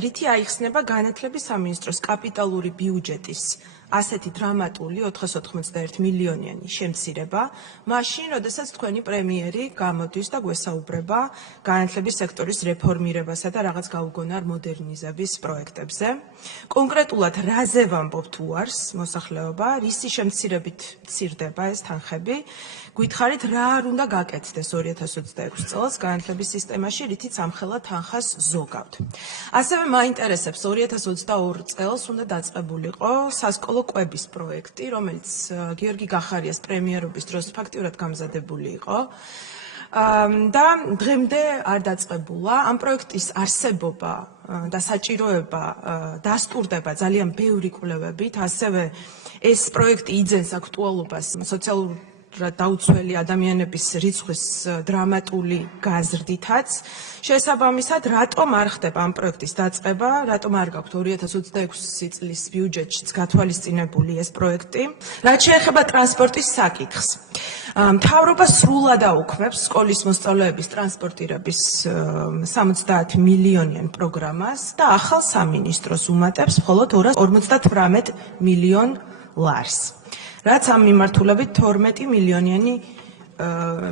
რითი აიხსნება განათლების სამინისტროს კაპიტალური ბიუჯეტის ასეთი დრამატული 491 მილიონიანი შემცირება, მაშინ, როდესაც თქვენი პრემიერი გამოდის და გვესაუბრება განათლების სექტორის რეფორმირებასა და რაღაც გაუგონარ მოდერნიზების პროექტებზე. კონკრეტულად რაზე ვამბობთ უარს მოსახლეობა, რისი შემცირებით მცირდება ეს თანხები, გითხარით რა არ უნდა გაკეთდეს 2026 წელს განათლების სისტემაში, რითიც ამხელა თანხას ზოგავთ. ასევე მაინტერესებს 2022 წელს უნდა დაწყებულიყო სასკოლო კვების პროექტი, რომელიც გიორგი გახარიას პრემიერობის დროს ფაქტიურად გამზადებული იყო. და დღემდე არ დაწყებულა. ამ პროექტის არსებობა და საჭიროება დასტურდება ძალიან ბევრი კვლევებით, ასევე ეს პროექტი იძენს აქტუალობას სოციალურ დაუცველი ადამიანების რიცხვის დრამატული გაზრდითაც. შესაბამისად, რატომ არ ხდება ამ პროექტის დაწყება, რატომ არ გაქვთ 2026 წლის ბიუჯეტშიც გათვალისწინებული ეს პროექტი. რაც შეეხება ტრანსპორტის საკითხს. მთავრობა სრულად აუქმებს სკოლის მოსწავლეების ტრანსპორტირების 70 მილიონიან პროგრამას და ახალ სამინისტროს უმატებს მხოლოდ 258 მილიონ ლარს. რაც ამ მიმართულებით 12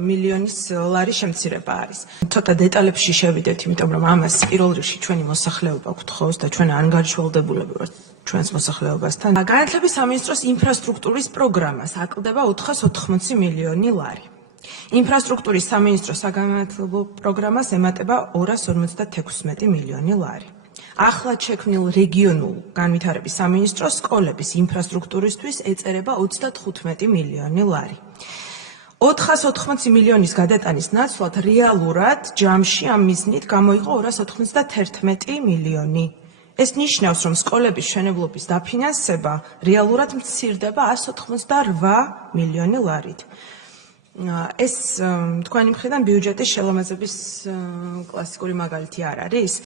მილიონის ლარის შემცირება არის. ცოტა დეტალებში შევიდეთ, იმიტომ რომ ამას პირველ რიგში ჩვენი მოსახლეობა გთხოვს და ჩვენ ანგარიშვალდებულები ვართ ჩვენს მოსახლეობასთან. განათლების სამინისტროს ინფრასტრუქტურის პროგრამას აკლდება 480 მილიონი ლარი. ინფრასტრუქტურის სამინისტროს საგანმანათლებლო პროგრამას ემატება 256 მილიონი ლარი. ახლად შექმნილ რეგიონულ განვითარების სამინისტროს სკოლების ინფრასტრუქტურისთვის ეწერება 35 მილიონი ლარი. 480 მილიონის გადატანის ნაცვლად რეალურად ჯამში ამ მიზნით გამოიყო 291 მილიონი. ეს ნიშნავს, რომ სკოლების მშენებლობის დაფინანსება რეალურად მცირდება 188 მილიონი ლარით. ეს თქვენი მხრიდან ბიუჯეტის შელამაზების კლასიკური მაგალითი არ არის?